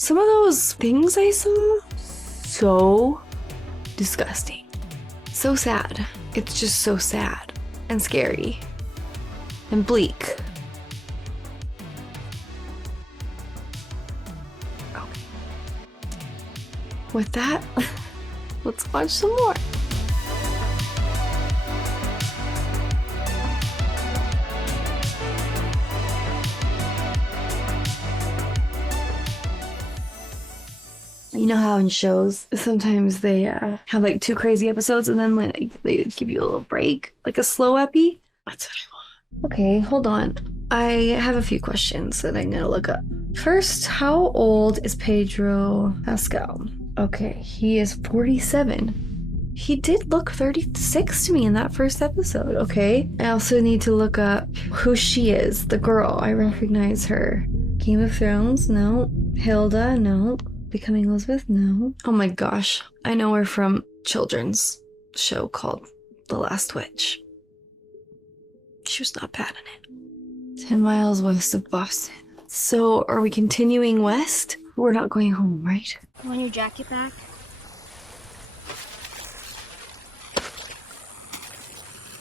Some of those things I saw, so disgusting. So sad. It's just so sad and scary and bleak. Okay. With that, let's watch some more. You know how in shows, sometimes they have like 2 crazy episodes and then like they give you a little break, like a slow epi? That's what I want. Okay, hold on. I have a few questions that I'm gonna look up. First, how old is Pedro Pascal? Okay, he is 47. He did look 36 to me in that first episode, okay? I also need to look up who she is, the girl. I recognize her. Game of Thrones? No. Hilda? No. Becoming Elizabeth? No. Oh my gosh. I know her from children's show called The Last Witch. She was not bad in it. 10 miles west of Boston. So are we continuing west? We're not going home, right? You want your jacket back?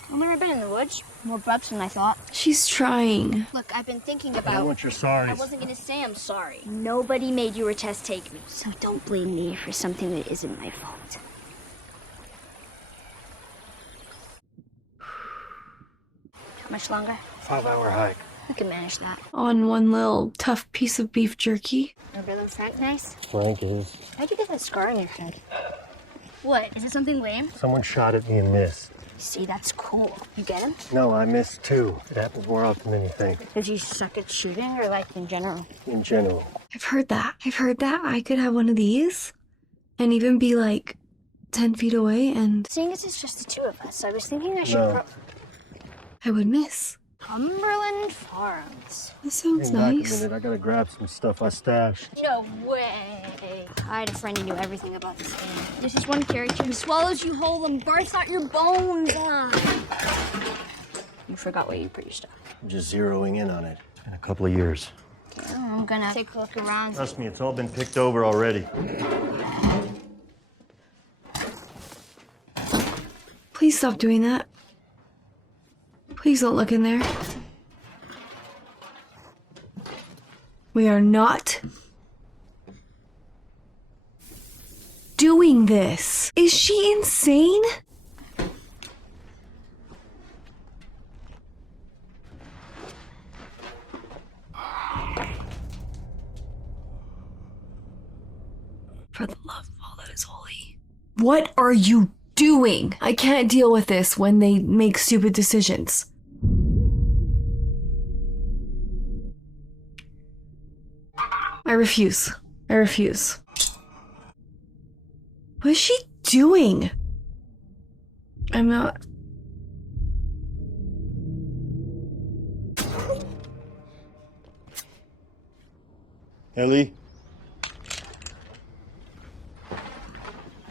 I've never been in the woods. More bumps than I thought. She's trying. Look, I've been thinking I about... don't want your sorries. I wasn't gonna say I'm sorry. Nobody made your test take me, so don't blame me for something that isn't my fault. How much longer? 5-hour hike. We can manage that. On one little tough piece of beef jerky. Are Bill and Frank nice? Frank is. How'd you get that scar on your head? What? Is it something lame? Someone shot at me and missed. See, that's cool. You get him? No, I missed too. It happens more often than you think. Did you suck at shooting or like in general? In general. I've heard that. I could have one of these and even be like 10 feet away and Seeing as it's just the two of us, I was thinking I should No. I would miss. Cumberland Farms. That sounds Hang back a nice. minute, I gotta grab some stuff I stashed. No way. I had a friend who knew everything about this game. This is one character who swallows you whole and barfs out your bones. You forgot what you put your stuff. I'm just zeroing in on it. It's been a couple of years. I'm gonna take a look around. Trust me, it's all been picked over already. Please stop doing that. Please don't look in there. We are not doing this. Is she insane? For the love of all that is holy. What are you doing? I can't deal with this when they make stupid decisions. I refuse. What is she doing? I'm not. Ellie?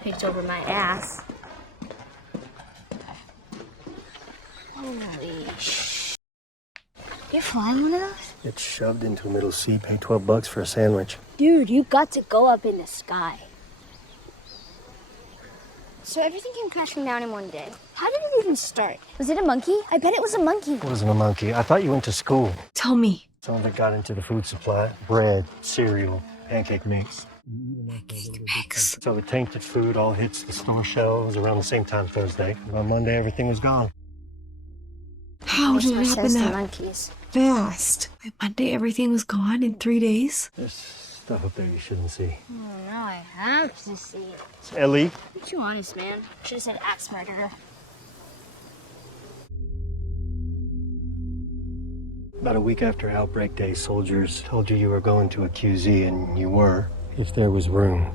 Peeked over my ass. Holy sh! You're flying one of those? Get shoved into a middle seat, pay $12 for a sandwich. Dude, you got to go up in the sky. So everything came crashing down in one day. How did it even start? Was it a monkey? I bet it was a monkey. It wasn't a monkey. I thought you went to school. Tell me. Some of it got into the food supply. Bread, cereal, pancake mix. Mix. So the tainted food all hits the store shelves around the same time Thursday. And on Monday, everything was gone. How did it happen The that monkeys. fast? By Monday, everything was gone in 3 days? There's stuff up there you shouldn't see. Oh, now I have to see it. It's Ellie. What you honest, man? Should have said axe murderer. About a week after Outbreak Day, soldiers told you were going to a QZ, and you were, if there was room.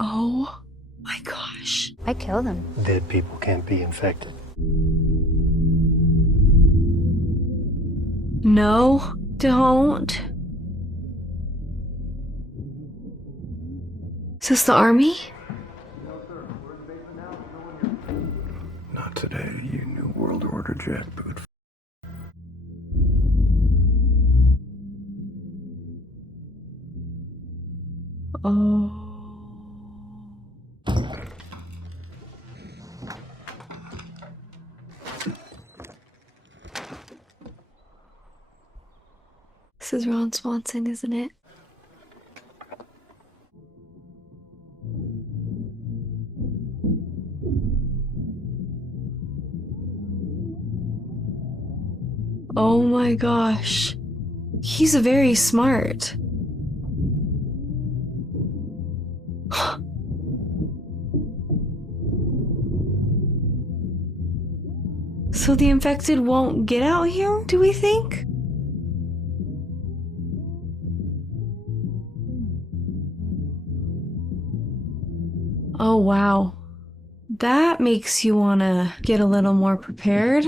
Oh my gosh. I killed him. Dead people can't be infected. No, don't. Is this the army? Not today, you New World Order jackboot. Oh. This is Ron Swanson, isn't it? Oh my gosh. He's very smart. So the infected won't get out here, do we think? Oh wow. That makes you want to get a little more prepared.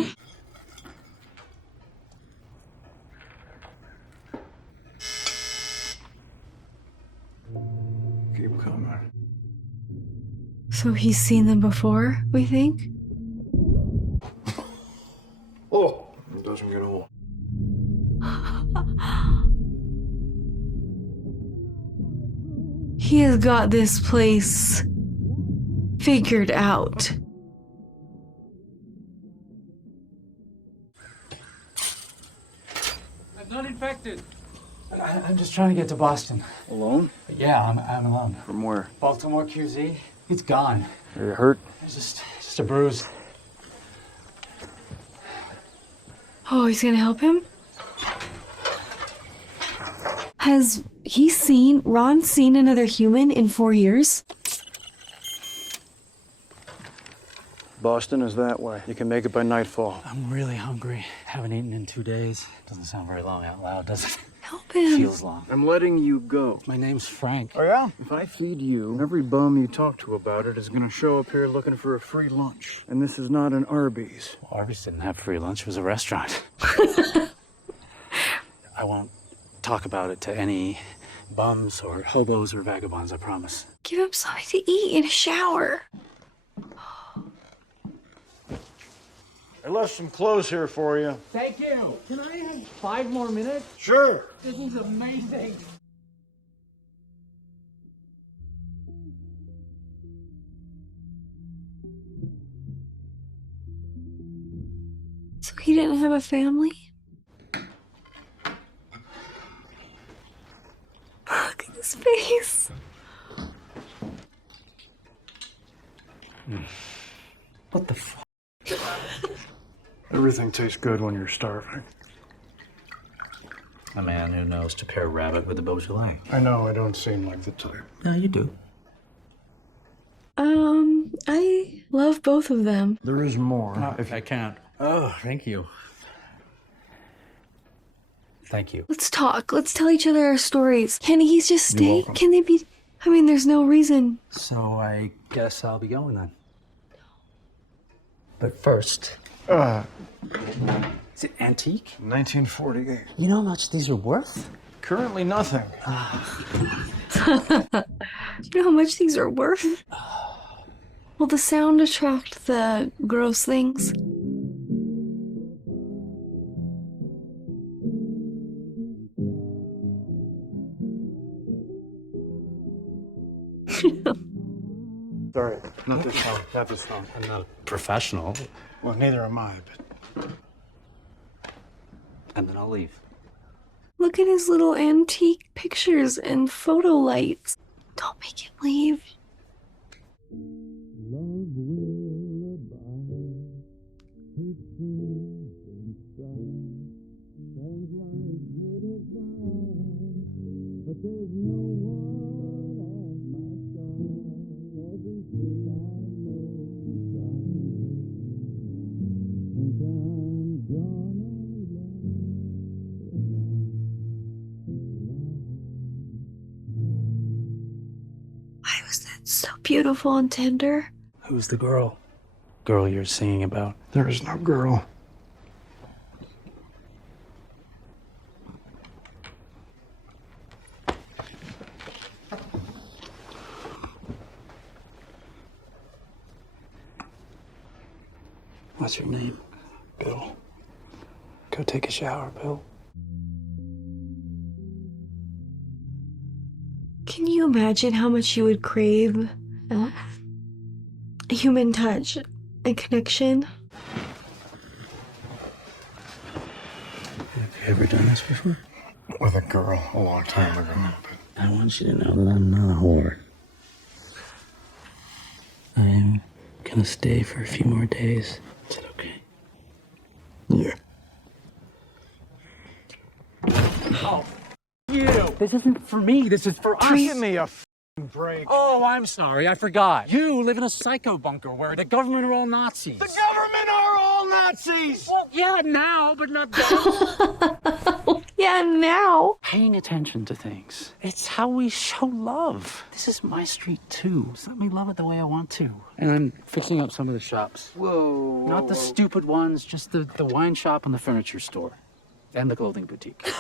Keep coming. So he's seen them before, we think? Oh, it doesn't get old. He has got this place figured out. I'm not infected. I'm just trying to get to Boston. Alone? Yeah, I'm alone. From where? Baltimore QZ. It's gone. Are you hurt? It's just a bruise. Oh, he's gonna help him? Has Ron seen another human in 4 years? Boston is that way. You can make it by nightfall. I'm really hungry. Haven't eaten in 2 days. Doesn't sound very long out loud, does it? Help him. Feels long. I'm letting you go. My name's Frank. Oh, yeah? If I feed you, every bum you talk to about it is gonna show up here looking for a free lunch. And this is not an Arby's. Well, Arby's didn't have free lunch. It was a restaurant. I won't talk about it to any bums or hobos or vagabonds, I promise. Give him something to eat in a shower. I left some clothes here for you. Thank you. Can I have 5 more minutes? Sure. This is amazing. So he didn't have a family? Look at his face. What the f? Everything tastes good when you're starving. A man who knows to pair rabbit with a Beaujolais. I know I don't seem like the type. No, you do. I love both of them. There is more. If I can't. Oh, thank you. Thank you. Let's talk. Let's tell each other our stories. Can he just stay? welcome. Can they be? I mean, there's no reason. So I guess I'll be going then. But first, is it antique? 1948. You know how much these are worth? Currently nothing. Do you know how much these are worth? Will the sound attract the gross things? Sorry, not this one. Not this one. I'm not a professional. Well, neither am I, but And then I'll leave. Look at his little antique pictures and photo lights. Don't make him leave. Why was that so beautiful and tender? Who's the girl? Girl you're singing about? there is no girl. What's your name? Bill. Go take a shower, Bill. Can you imagine how much you would crave a human touch and connection? Have you ever done this before? With a girl a long time ago. I want you to know that I'm not a whore. I'm gonna stay for a few more days. Is it okay? Yeah. Oh, you! This isn't for me, this is for us! Give me a break. Oh, I'm sorry, I forgot. You live in a psycho bunker where the government are all Nazis. The government are all Nazis! Well, yeah, now, but not then. Yeah, now. Paying attention to things. It's how we show love. This is my street, too. So let me love it the way I want to. And I'm fixing up some of the shops. Whoa. Not the stupid ones, just the wine shop and the furniture store. And the clothing boutique.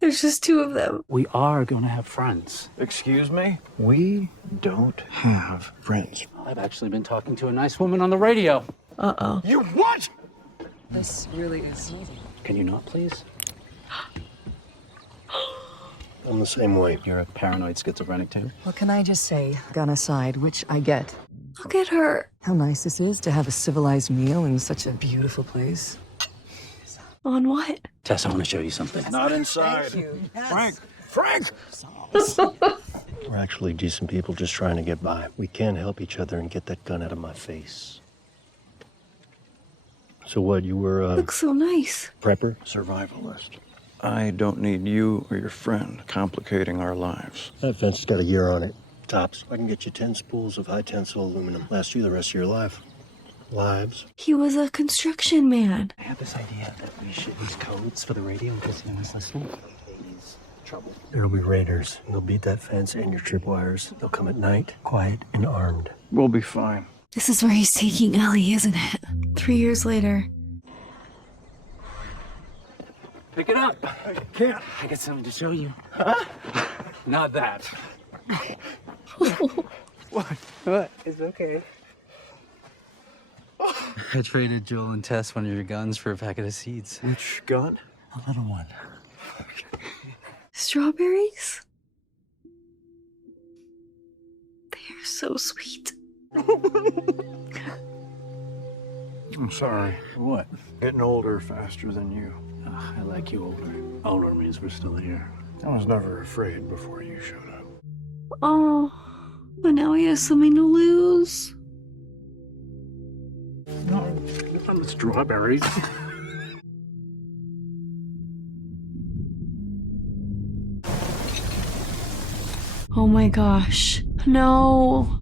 There's just two of them. We are going to have friends. Excuse me? We don't have friends. I've actually been talking to a nice woman on the radio. Uh-oh. You what? This really is easy. Can you not, please? I'm the same way. You're a paranoid schizophrenic, too? What can I just say? Gun aside, which I get. Look at her. How nice this is to have a civilized meal in such a beautiful place. On what? Tess, I want to show you something. Not inside. Frank! Frank! We're actually decent people just trying to get by. We can help each other and get that gun out of my face. So what, you were a Looks so nice. prepper? Survivalist. I don't need you or your friend complicating our lives. That fence has got a year on it. Tops. I can get you 10 spools of high tensile aluminum. Last you the rest of your life. Lives. He was a construction man. I have this idea that we should use codes for the radio in case anyone's listening. Ladies, trouble. There'll be raiders. They'll beat that fence and your tripwires. They'll come at night, quiet and armed. We'll be fine. This is where he's taking Ellie, isn't it? 3 years later. Pick it up. I can't. I got something to show you. Huh? Not that. What? It's okay. I traded Joel and Tess one of your guns for a packet of seeds. Which gun? A little one. Strawberries? They're so sweet. I'm sorry. What? Getting older faster than you. I like you older. Older means we're still here. I was never afraid before you showed up. Oh, but now he has something to lose. No, not the strawberries. Oh my gosh. No.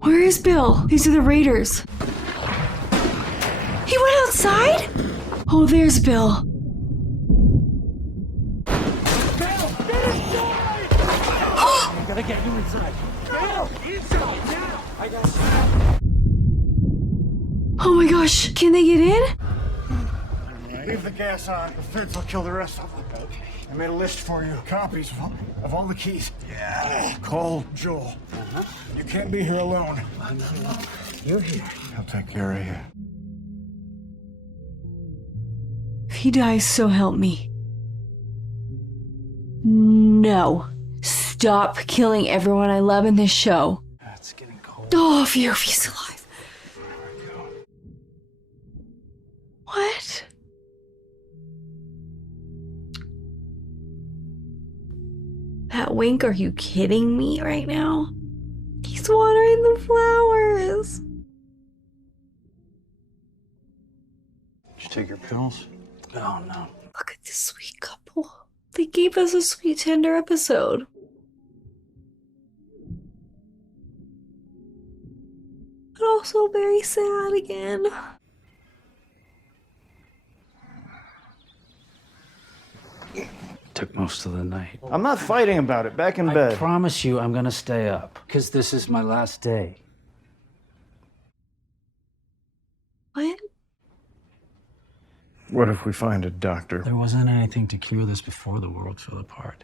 Where is Bill? These are the raiders. He went outside? Oh, there's Bill. I gotta get you inside. Bill, inside now. I got you. Oh my gosh, can they get in? Leave the gas on. The feds will kill the rest of them. Okay. I made a list for you. Copies of all the keys. Yeah. Call Joel. You can't be here alone. I'm not alone. You're here. I'll take care of you. If he dies, so help me. No. Stop killing everyone I love in this show. It's getting cold. Oh, if he's alive. What? That wink, are you kidding me right now? He's watering the flowers. Did you take your pills? Oh, no. Look at this sweet couple. They gave us a sweet, tender episode. But also very sad again. Took most of the night. I'm not fighting about it. Back in I bed. promise you I'm gonna stay up. Because this is my last day. What? What if we find a doctor? There wasn't anything to cure this before the world fell apart.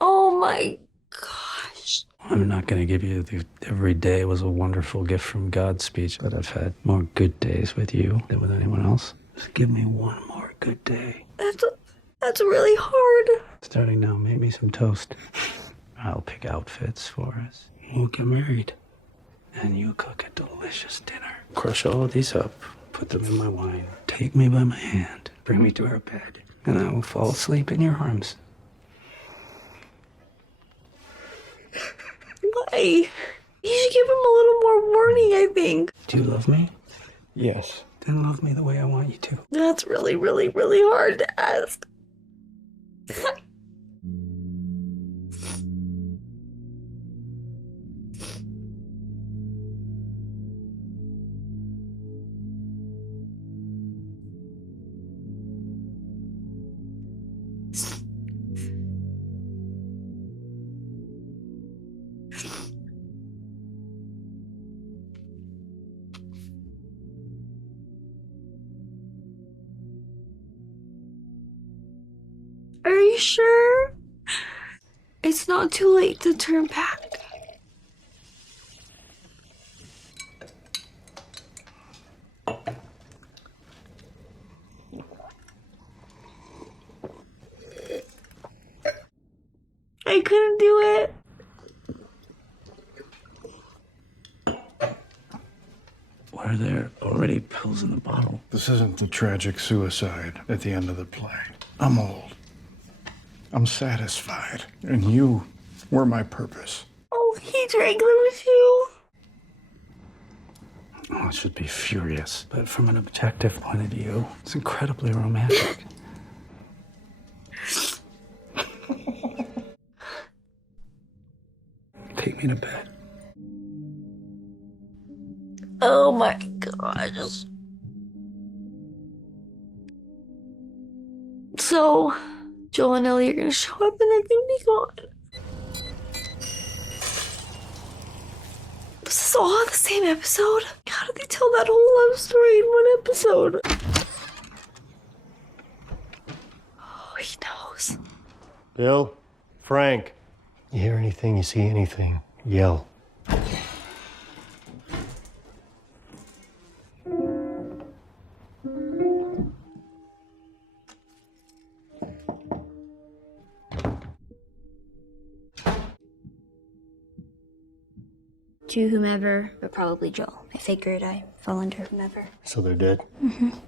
Oh my gosh. I'm not going to give you the every day was a wonderful gift from God speech, but I've had more good days with you than with anyone else. Just give me one more good day. That's really hard. Starting now, make me some toast. I'll pick outfits for us. We'll get married. And you cook a delicious dinner. Crush all of these up, put them in my wine. Take me by my hand, bring me to our bed, and I will fall asleep in your arms. Why? You should give him a little more warning, I think. Do you love me? Yes. Then love me the way I want you to. That's really, really, really hard to ask. Are you sure? It's not too late to turn back. I couldn't do it. Why are there already pills in the bottle? This isn't the tragic suicide at the end of the play. I'm old. I'm satisfied. And you were my purpose. Oh, he drank them too. Oh, I should be furious, but from an objective point of view, it's incredibly romantic. Take me to bed. Oh my gosh. So, Joel and Ellie are gonna show up and they're gonna be gone. This is all the same episode? How did they tell that whole love story in one episode? Oh, he knows. Bill? Frank? You hear anything, you see anything, yell. To whomever, but probably Joel. I figured I fall under whomever. So they're dead?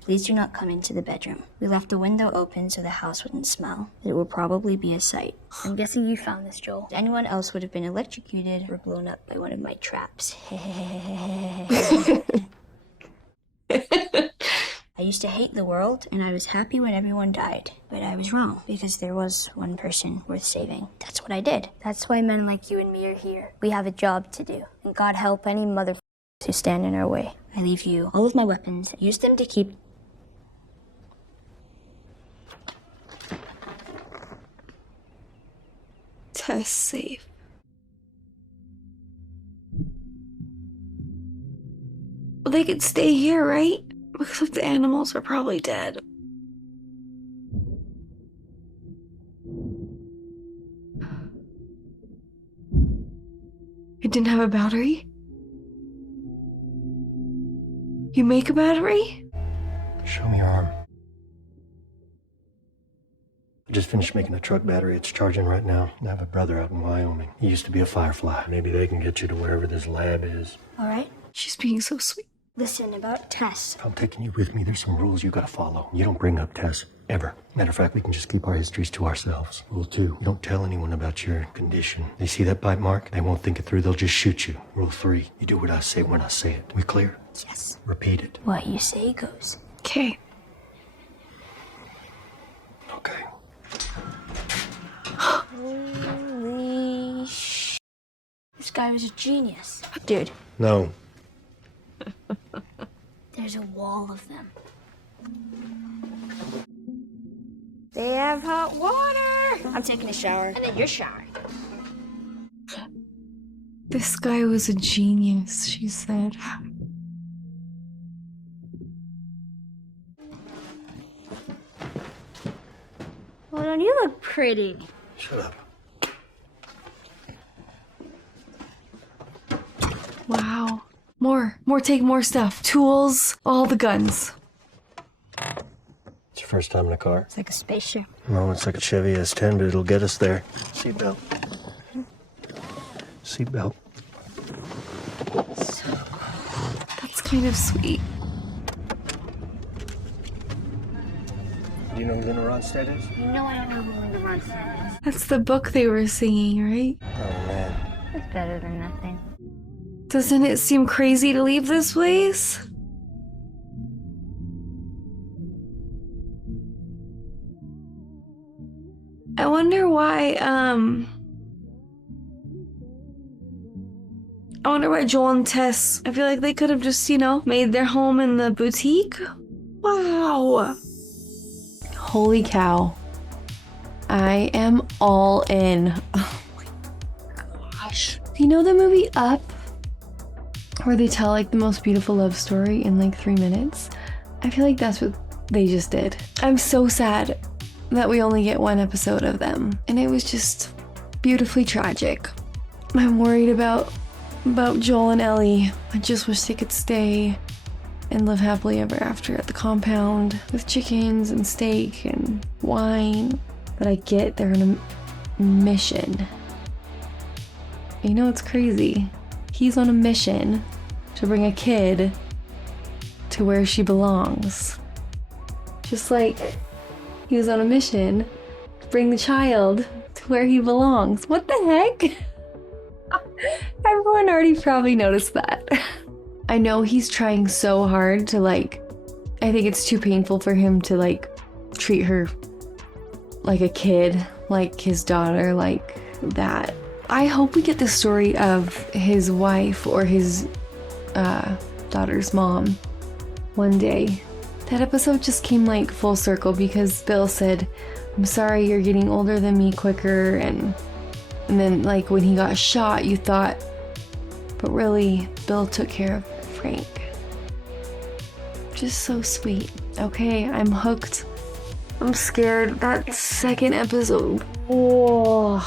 Please do not come into the bedroom. We left the window open so the house wouldn't smell. It will probably be a sight. I'm guessing you found this, Joel. Anyone else would have been electrocuted or blown up by one of my traps. I used to hate the world, and I was happy when everyone died. But I was wrong, because there was one person worth saving. That's what I did. That's why men like you and me are here. We have a job to do. And God help any motherfuckers who stand in our way. I leave you all of my weapons. Use them to keep... Tess safe. Well, they could stay here, right? Because the animals are probably dead. You didn't have a battery? You make a battery? Show me your arm. I just finished making a truck battery. It's charging right now. I have a brother out in Wyoming. He used to be a firefly. Maybe they can get you to wherever this lab is. All right? She's being so sweet. Listen, about Tess. If I'm taking you with me, there's some rules you gotta follow. You don't bring up Tess, ever. Matter of fact, we can just keep our histories to ourselves. Rule 2, you don't tell anyone about your condition. They see that bite mark, they won't think it through, they'll just shoot you. Rule 3, you do what I say when I say it. We clear? Yes. Repeat it. What you say goes. Okay. Okay. Holy sh... This guy was a genius. Dude, No. there's a wall of them. They have hot water! I'm taking a shower. And then you're showering. This guy was a genius, she said. Well, don't you look pretty? Shut up. Take more stuff. Tools, all the guns. It's your first time in a car? It's like a spaceship. No, it's like a Chevy S10, but it'll get us there. Seatbelt. Seatbelt. That's kind of sweet. Do you know who Linda Ronstadt is? No, I don't know who Linda Ronstadt is. That's the book they were singing, right? Oh, man. It's better than nothing. Doesn't it seem crazy to leave this place? I wonder why, Joel and Tess, I feel like they could have just, made their home in the boutique. Wow. Holy cow. I am all in. Oh my gosh. You know the movie Up? Where they tell like the most beautiful love story in like 3 minutes? I feel like that's what they just did. I'm so sad that we only get 1 episode of them. And it was just beautifully tragic. I'm worried about Joel and Ellie. I just wish they could stay and live happily ever after at the compound with chickens and steak and wine. But I get they're on a mission. You know, it's crazy. He's on a mission to bring a kid to where she belongs. Just like he was on a mission to bring the child to where he belongs. What the heck? Everyone already probably noticed that. I know he's trying so hard to I think it's too painful for him to treat her like a kid, like his daughter, like that. I hope we get the story of his wife or his daughter's mom one day. That episode just came full circle because Bill said, "I'm sorry you're getting older than me quicker," and then when he got shot you thought, but really Bill took care of Frank. Just so sweet. Okay, I'm hooked. I'm scared. That 2nd episode. Whoa.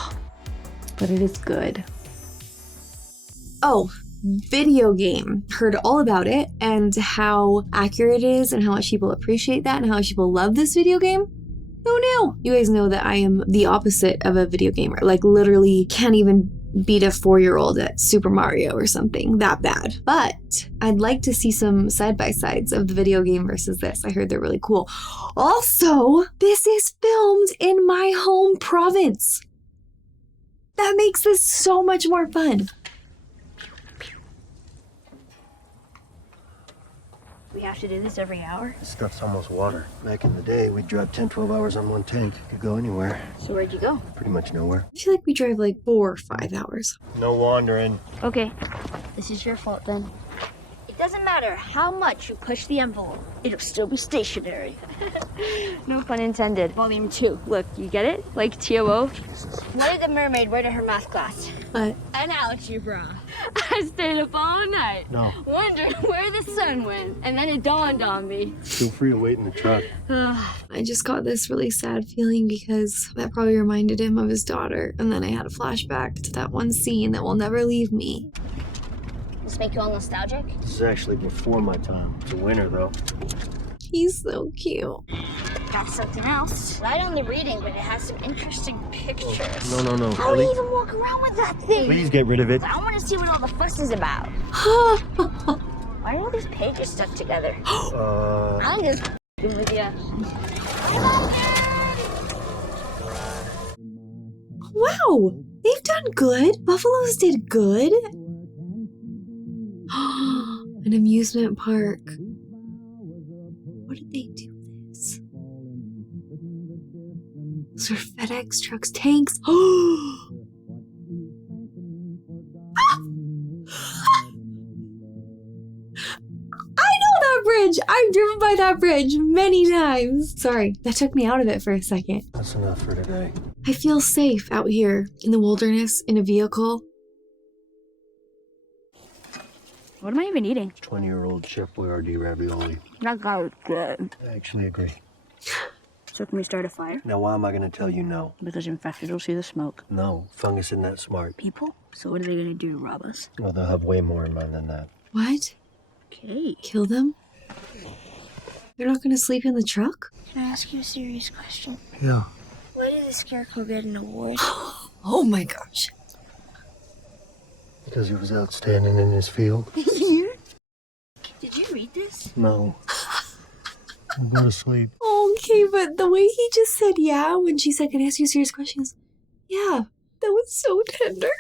But it is good. Oh, video game. Heard all about it and how accurate it is and how much people appreciate that and how much people love this video game. Who knew? You guys know that I am the opposite of a video gamer. Literally can't even beat a 4-year-old at Super Mario or something that bad. But I'd like to see some side-by-sides of the video game versus this. I heard they're really cool. Also, this is filmed in my home province. That makes this so much more fun. We have to do this every hour? This stuff's almost water. Back in the day, we'd drive 10, 12 hours on one tank. Could go anywhere. So where'd you go? Pretty much nowhere. I feel like we drive 4 or 5 hours. No wandering. Okay, this is your fault then. It doesn't matter how much you push the envelope, it'll still be stationary. No pun intended. Volume 2. Look, you get it? Like TOO. What did the mermaid wear to her math class? But An algebra. I stayed up all night. No. Wondering where the sun went. And then it dawned on me. Feel free to wait in the truck. I just got this really sad feeling because that probably reminded him of his daughter. And then I had a flashback to that one scene that will never leave me. This make you all nostalgic? This is actually before my time. It's a winter, though. He's so cute. Got something else. Not only reading, but it has some interesting pictures. No. How do you Ellie, even walk around with that thing? please get rid of it. I want to see what all the fuss is about. Why are all these pages stuck together? I'm just with you. Wow, they've done good. Buffaloes did good. An amusement park. What did they do this? Those are FedEx trucks, tanks. Bridge. I've driven by that bridge many times. Sorry, that took me out of it for a second. That's enough for today. I feel safe out here in the wilderness in a vehicle. What am I even eating? 20-year-old Chef Boyardee ravioli. That guy was good. I actually agree. So can we start a fire? Now, why am I going to tell you no? Because infected will see the smoke. No, fungus isn't that smart. People? So what are they gonna do to rob us? Well, they'll have way more in mind than that. What? Okay. Kill them? They're not gonna sleep in the truck? Can I ask you a serious question? Yeah. Why did the Scarecrow get an award? Oh my gosh. Because he was outstanding in his field? Did you read this? No. I'll go to sleep. Okay, but the way he just said yeah when she said, can I ask you serious questions? Yeah, that was so tender.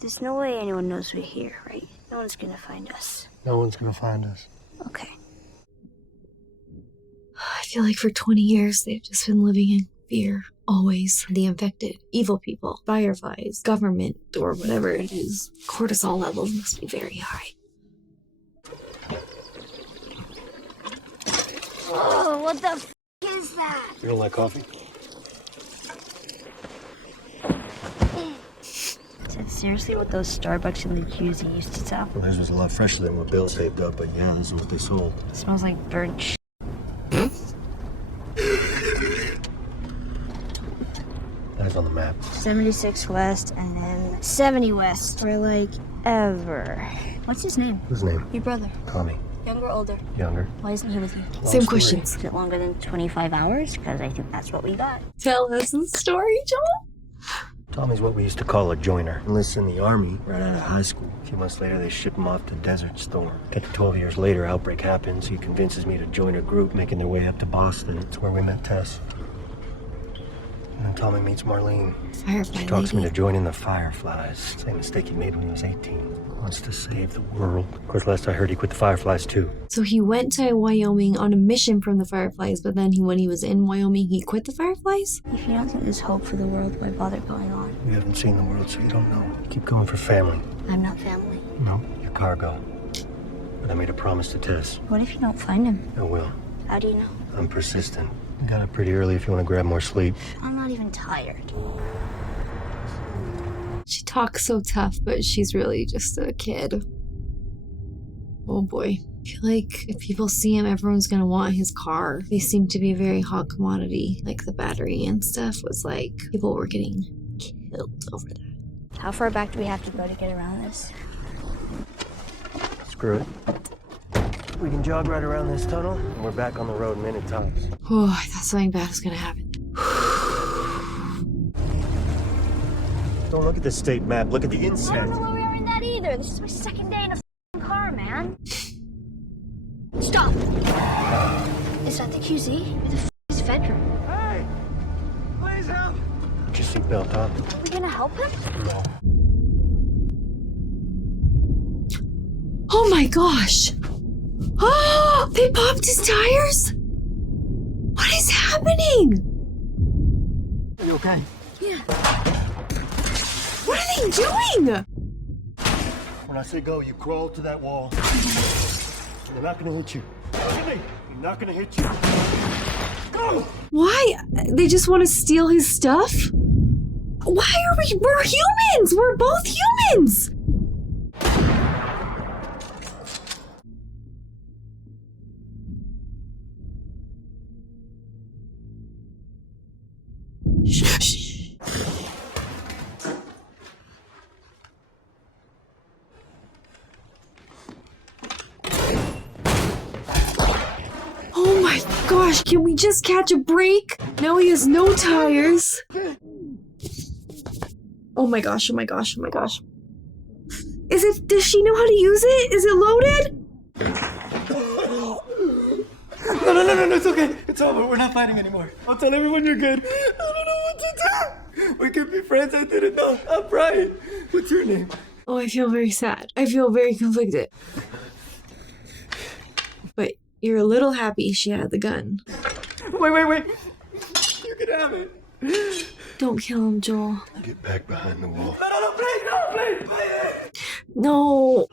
There's no way anyone knows we're here, right? No one's gonna find us. No one's gonna find us. Okay. I feel like for 20 years they've just been living in fear. Always. The infected, evil people, fireflies, government, or whatever it is. Cortisol levels must be very high. Oh, what the f is that? You don't like coffee? Is that seriously what those Starbucks in the QZ used to sell? Well, theirs was a lot fresher than what Bill saved up, but yeah, this is what they sold. It smells like burnt sh. Eyes on the map. 76 West and then 70 West for like ever. What's his name? Whose name? Your brother. Tommy. Younger or older? Younger. Why isn't he with you? Same story. questions. Is it longer than 25 hours? Because I think that's what we got. Tell us the story, Joel. Tommy's what we used to call a joiner. Enlists in the army right out of high school. A few months later, they ship him off to Desert Storm. 10 to 12 years later, outbreak happens. He convinces me to join a group making their way up to Boston. It's where we met Tess. And then Tommy meets Marlene. Firefly She talks me lady. to joining the Fireflies. Same mistake he made when he was 18. Wants to save the world. Of course, last I heard, he quit the Fireflies too. So he went to Wyoming on a mission from the Fireflies, but then when he was in Wyoming, he quit the Fireflies? If you don't think there's hope for the world, why bother going on? You haven't seen the world, so you don't know. Keep going for family. I'm not family. No. Your cargo. But I made a promise to Tess. What if you don't find him? I will. How do you know? I'm persistent. I got up pretty early if you want to grab more sleep. I'm not even tired. She talks so tough, but she's really just a kid. Oh boy. I feel like if people see him, everyone's gonna want his car. They seem to be a very hot commodity. Like the battery and stuff was like, people were getting killed over that. How far back do we have to go to get around this? Screw it. We can jog right around this tunnel, and we're back on the road minute tops. Oh, I thought something bad was gonna happen. Don't look at the state map. Look at the I don't inside. know why we are in that either. This is my second day in a f***ing car, man. Stop! Is that the QZ? Where the f*** is Fedra? Hey! Please help! Put your seatbelt on. Are we gonna help him? No. Oh my gosh! Oh, they popped his tires? What is happening? Are you okay? What are they doing? When I say go, you crawl to that wall. They're not gonna hit you. Look at me. They're not gonna hit you. Go! Why? They just want to steal his stuff? Why are we? We're humans! We're both humans! Shh. Oh my gosh, can we just catch a break? Now he has no tires. Oh my gosh, oh my gosh, oh my gosh. Does she know how to use it? Is it loaded? No, it's okay. It's over. We're not fighting anymore. I'll tell everyone you're good. I don't know what to do. We can be friends. I didn't know. I'm Brian. What's your name? Oh, I feel very sad. I feel very conflicted. But you're a little happy she had the gun. Wait. You can have it. Don't kill him, Joel. Get back behind the wall. No, please! No.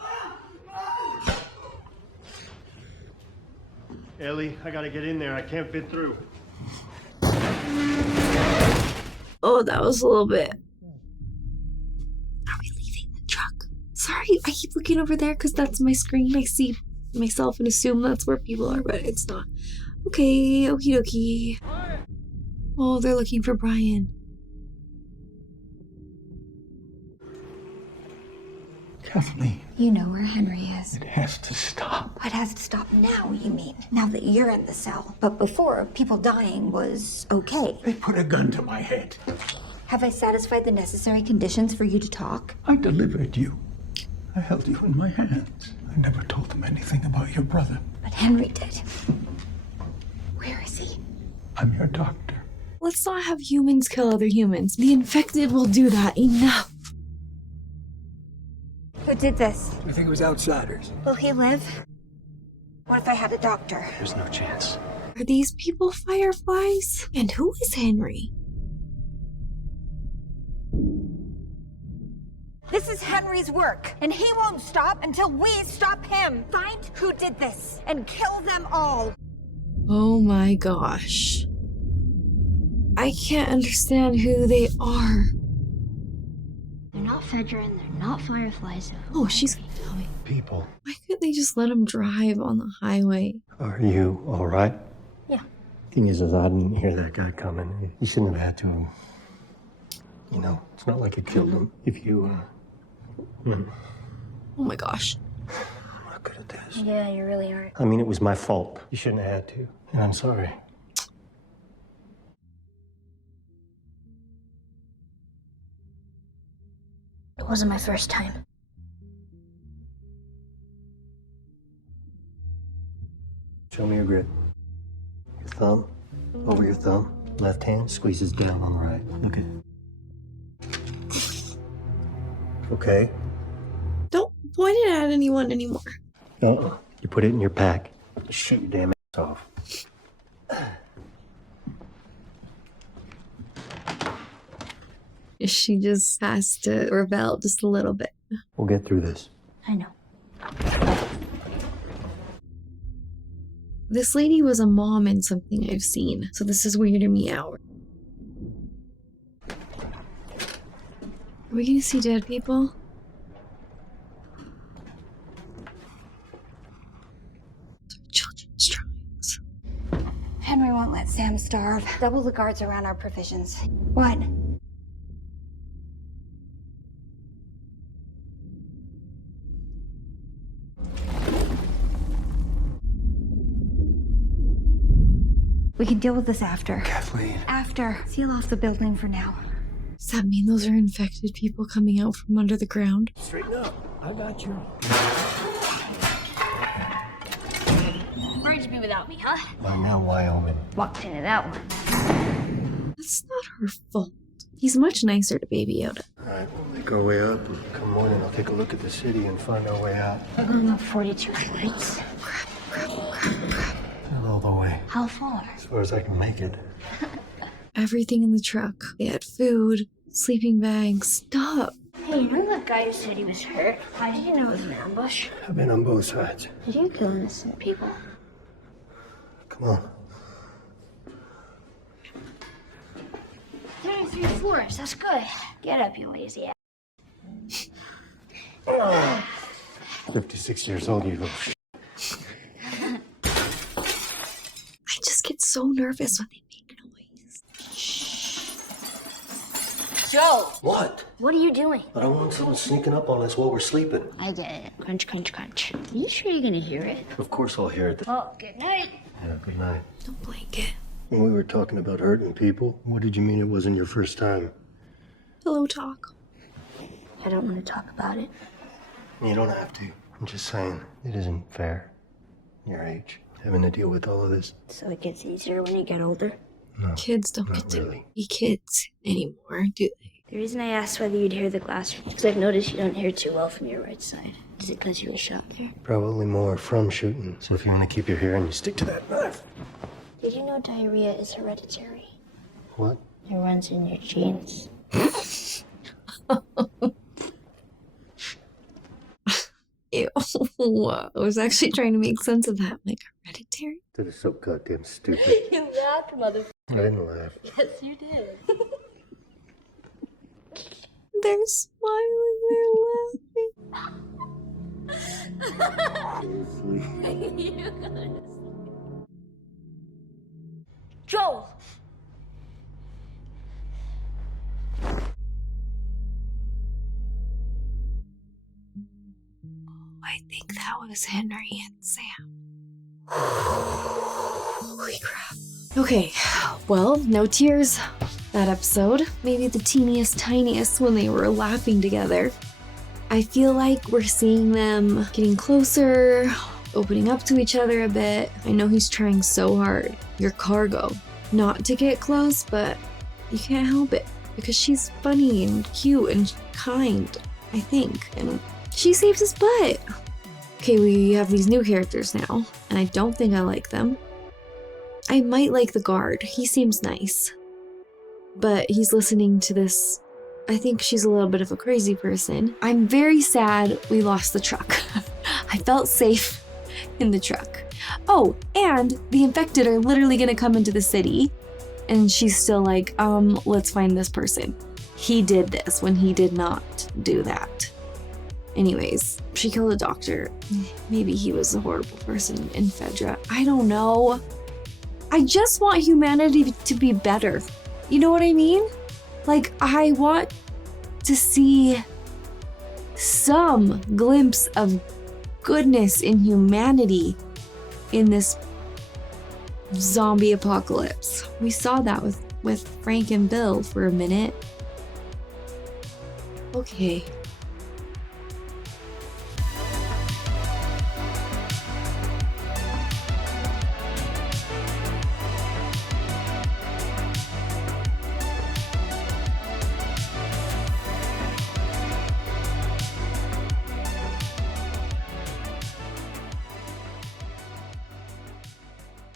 Ellie, I gotta get in there. I can't fit through. Oh, that was a little bit. Are we leaving the truck? Sorry, I keep looking over there because that's my screen. I see myself and assume that's where people are, but it's not. Okay, okie dokie. Oh, they're looking for Brian. Kathleen, You know where Henry is. it has to stop. It has to stop now, you mean? Now that you're in the cell. But before, people dying was okay. They put a gun to my head. Have I satisfied the necessary conditions for you to talk? I delivered you. I held you in my hands. I never told them anything about your brother. But Henry did. Where is he? I'm your doctor. Let's not have humans kill other humans. The infected will do that. Enough. Who did this? I think it was outsiders. Will he live? What if I had a doctor? There's no chance. Are these people fireflies? And who is Henry? This is Henry's work, and he won't stop until we stop him. Find who did this and kill them all. Oh my gosh. I can't understand who they are. They're not Fedra and they're not fireflies. Oh, she's gonna tell me. People, Why couldn't they just let him drive on the highway? are you all right? Yeah. Thing is, I didn't hear that guy coming. You shouldn't have had to. You know, it's not like you killed him. If you, Oh my gosh. I'm not good at this. Yeah, you really aren't. I mean, it was my fault. You shouldn't have had to. And I'm sorry. It wasn't my first time. Show me your grip. Your thumb over your thumb. Left hand squeezes down on the right. Look at. Okay. Don't point it at anyone anymore. You put it in your pack. Just shoot your damn ass off. She just has to rebel just a little bit. We'll get through this. I know. This lady was a mom in something I've seen, so this is weirding me out. Are we gonna see dead people? Children's drawings. Henry won't let Sam starve. Double the guards around our provisions. What? We can deal with this after. Kathleen. After. Seal off the building for now. Does that mean those are infected people coming out from under the ground? Straighten up. I got you. Where'd you be without me, huh? I'm now Wyoming. Walked into that one. That's not her fault. He's much nicer to Baby Yoda. All right, we'll make our way up. Come morning, I'll take a look at the city and find our way out. We're going up 42 flights. Not all the way. How far? As far as I can make it. Everything in the truck. They had food, sleeping bags, stuff. Hey, remember that guy who said he was hurt? How did you know it was an ambush? I've been on both sides. Did you kill innocent people? Come on. There are 3 floors. That's good. Get up, you lazy ass. 56 years old, you little shit. I just get so nervous when they make noise. Joe! What? What are you doing? I don't want someone sneaking up on us while we're sleeping. I get it. Crunch, crunch, crunch. Are you sure you're gonna hear it? Of course I'll hear it. Well, good night. Yeah, good night. No blanket. When we were talking about hurting people, what did you mean it wasn't your first time? Pillow talk. I don't want to talk about it. You don't have to. I'm just saying, it isn't fair. Your age, having to deal with all of this. So it gets easier when you get older. No, Kids don't not get really. to be kids anymore, do they? The reason I asked whether you'd hear the glass is because I've noticed you don't hear too well from your right side. Is it because you were shot there? Probably more from shooting. So if you want to keep your hair and you stick to that knife. Did you know diarrhea is hereditary? What? It runs in your genes. Ew. I was actually trying to make sense of that. Like, hereditary? That is so goddamn stupid. You laughed, motherfucker. I didn't laugh. Yes, you did. They're smiling, they're laughing. Joel! I think that was Henry and Sam. Holy crap. Okay, well, no tears that episode. Maybe the teeniest, tiniest when they were laughing together. I feel like we're seeing them getting closer, opening up to each other a bit. I know he's trying so hard. Your cargo. Not to get close, but you can't help it because she's funny and cute and kind, I think. And she saves his butt. Okay, we have these new characters now, and I don't think I like them. I might like the guard. He seems nice. But he's listening to this. I think she's a little bit of a crazy person. I'm very sad we lost the truck. I felt safe in the truck. Oh, and the infected are literally gonna come into the city. And she's still like, let's find this person. He did this when he did not do that. Anyways, she killed a doctor. Maybe he was a horrible person in Fedra. I don't know. I just want humanity to be better. You know what I mean? Like, I want to see some glimpse of goodness in humanity in this zombie apocalypse. We saw that with Frank and Bill for a minute. Okay,